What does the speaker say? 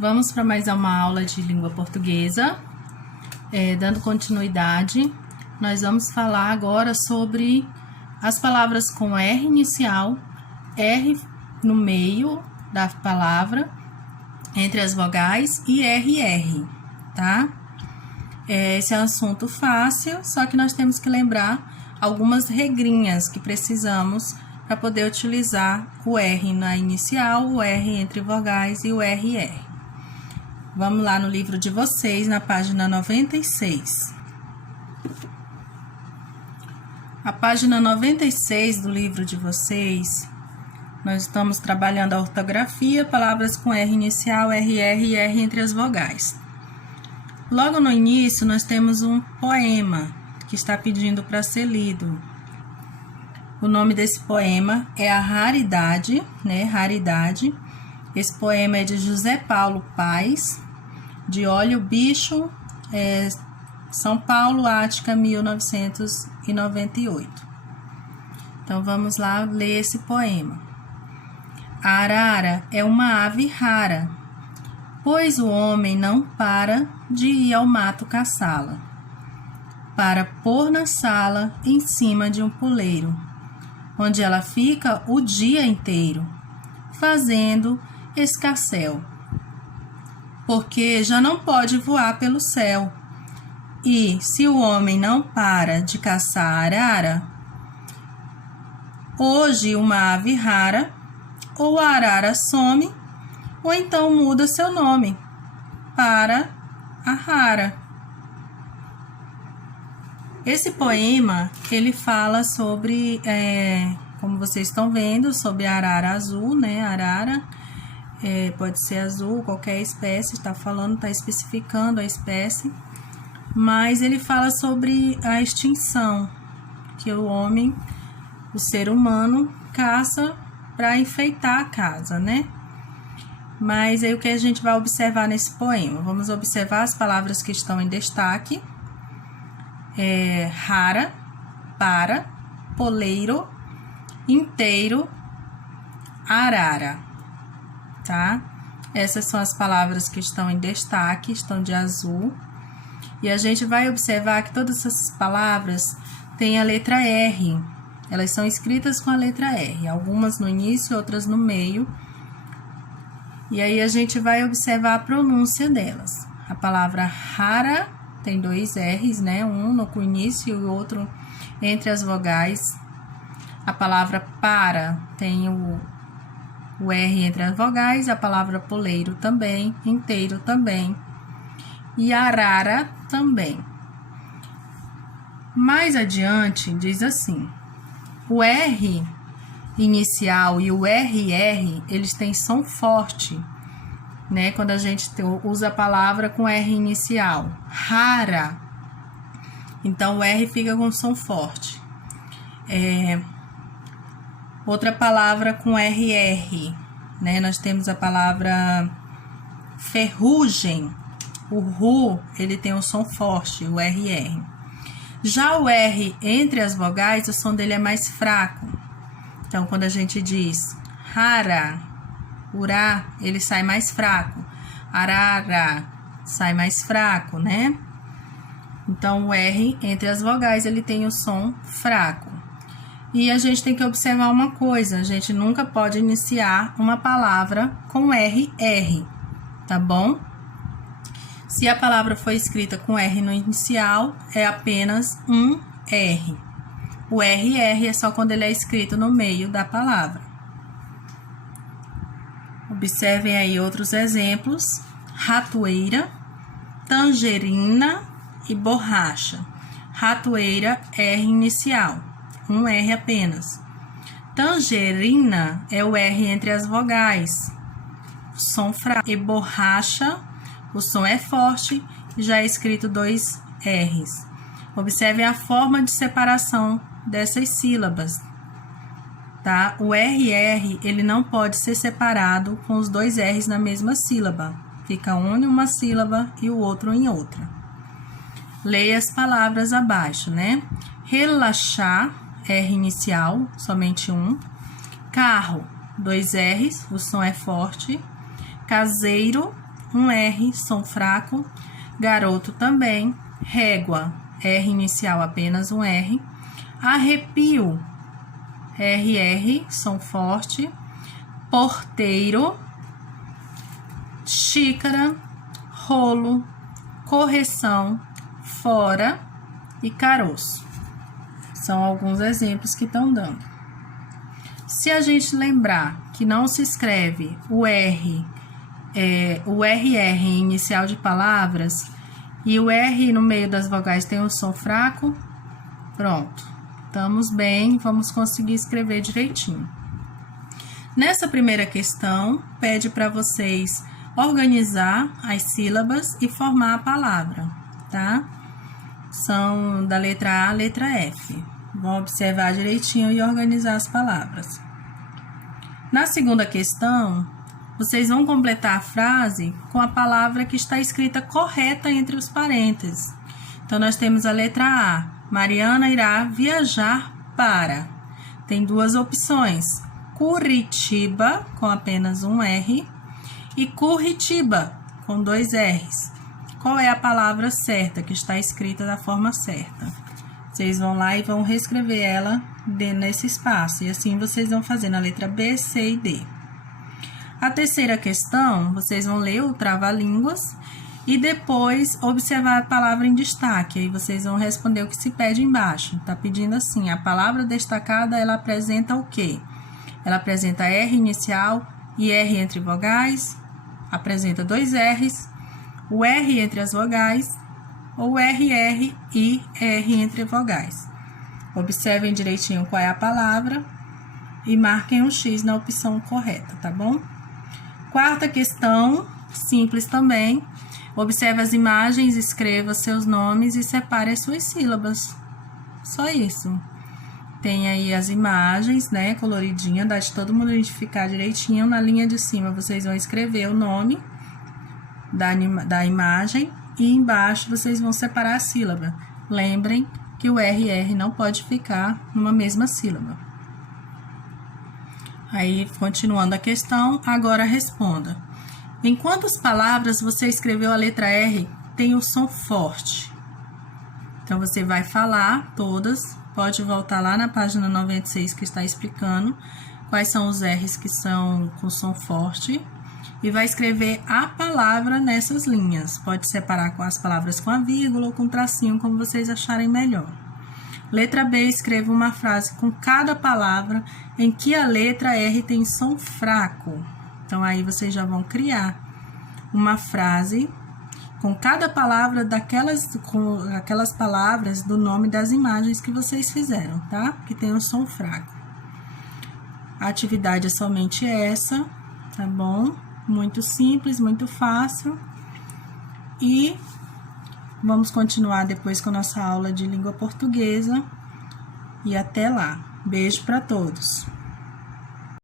Vamos para mais uma aula de língua portuguesa. Dando continuidade, nós vamos falar agora sobre as palavras com R inicial, R no meio da palavra, entre as vogais e RR, tá? Esse é um assunto fácil, só que nós temos que lembrar algumas regrinhas que precisamos para poder utilizar o R na inicial, o R entre vogais e o RR. Vamos lá no livro de vocês, na página 96. A página 96 do livro de vocês, nós estamos trabalhando a ortografia, palavras com R inicial, RR e R entre as vogais. Logo no início, nós temos um poema que está pedindo para ser lido. O nome desse poema é A Raridade, né? Raridade. Esse poema é de José Paulo Paes, de Olha o Bicho, São Paulo, Ática, 1998. Então, vamos lá ler esse poema. A arara é uma ave rara, pois o homem não para de ir ao mato caçá-la, para pôr na sala em cima de um poleiro, onde ela fica o dia inteiro, fazendo escarcéu, porque já não pode voar pelo céu. E se o homem não para de caçar a arara, hoje uma ave rara, ou a arara some, ou então muda seu nome para a rara. Esse poema, ele fala sobre, como vocês estão vendo, sobre a arara azul, né? Arara, pode ser azul, qualquer espécie, está especificando a espécie. Mas ele fala sobre a extinção, que o homem, o ser humano, caça para enfeitar a casa, né? Mas aí o que a gente vai observar nesse poema? Vamos observar as palavras que estão em destaque. Rara, para, poleiro, inteiro, arara, tá? Essas são as palavras que estão em destaque, estão de azul. E a gente vai observar que todas essas palavras têm a letra R. Elas são escritas com a letra R, algumas no início, outras no meio. E aí a gente vai observar a pronúncia delas. A palavra rara tem dois R's, né? Um no início e o outro entre as vogais. A palavra para tem o R entre as vogais. A palavra poleiro também, inteiro também. E arara também. Mais adiante, diz assim: o R inicial e o RR, eles têm som forte, né? Quando a gente usa a palavra com R inicial, rara, então o R fica com som forte. Outra palavra com RR, né? Nós temos a palavra ferrugem. O RU, ele tem um som forte, o RR. Já o R entre as vogais, o som dele é mais fraco. Então, quando a gente diz rara, urá, ele sai mais fraco. Arara, sai mais fraco, né? Então, o R entre as vogais, ele tem o som fraco. E a gente tem que observar uma coisa, a gente nunca pode iniciar uma palavra com RR, tá bom? Se a palavra foi escrita com R no inicial, é apenas um R. O RR é só quando ele é escrito no meio da palavra. Observem aí outros exemplos: ratoeira, tangerina e borracha. Ratoeira, R inicial, um R apenas. Tangerina é o R entre as vogais, som fraco. E borracha, o som é forte e já é escrito dois R's. Observe a forma de separação dessas sílabas, tá? O RR, ele não pode ser separado com os dois R's na mesma sílaba. Fica um em uma sílaba e o outro em outra. Leia as palavras abaixo, né? Relaxar, R inicial, somente um. Carro, dois R's, o som é forte. Caseiro, um R, som fraco. Garoto também. Régua, R inicial, apenas um R. Arrepio, RR, som forte. Porteiro. Xícara, rolo, correção, fora e caroço. São alguns exemplos que estão dando. Se a gente lembrar que não se escreve o RR em inicial de palavras e o R no meio das vogais tem um som fraco, pronto, estamos bem, vamos conseguir escrever direitinho. Nessa primeira questão, pede para vocês organizar as sílabas e formar a palavra, tá? São da letra A à letra F. Vão observar direitinho e organizar as palavras. Na segunda questão, vocês vão completar a frase com a palavra que está escrita correta entre os parênteses. Então, nós temos a letra A. Mariana irá viajar para. Tem duas opções. Curitiba, com apenas um R, e Curitiba, com dois R's. Qual é a palavra certa, que está escrita da forma certa? Vocês vão lá e vão reescrever ela nesse espaço. E assim vocês vão fazer na letra B, C e D. A terceira questão, vocês vão ler o trava-línguas e depois observar a palavra em destaque. Aí vocês vão responder o que se pede embaixo. Tá pedindo assim, a palavra destacada, ela apresenta o quê? Ela apresenta R inicial e R entre vogais, apresenta dois R's, o R entre as vogais, ou RR e R entre vogais. Observem direitinho qual é a palavra e marquem um X na opção correta, tá bom? Quarta questão, simples também. Observe as imagens, escreva seus nomes e separe as suas sílabas. Só isso. Tem aí as imagens, né, coloridinha, dá de todo mundo identificar direitinho. Na linha de cima, vocês vão escrever o nome da imagem e embaixo vocês vão separar a sílaba. Lembrem que o RR não pode ficar numa mesma sílaba. Aí, continuando a questão, agora responda. Em quantas palavras você escreveu a letra R tem o som forte? Então, você vai falar todas. Pode voltar lá na página 96 que está explicando quais são os R's que são com som forte e vai escrever a palavra nessas linhas. Pode separar com as palavras com a vírgula ou com tracinho, como vocês acharem melhor. Letra B, escreva uma frase com cada palavra em que a letra R tem som fraco. Então, aí vocês já vão criar uma frase com cada palavra com aquelas palavras do nome das imagens que vocês fizeram, tá? Que tem um som fraco. A atividade é somente essa, tá bom? Muito simples, muito fácil. E vamos continuar depois com a nossa aula de língua portuguesa. E até lá. Beijo para todos.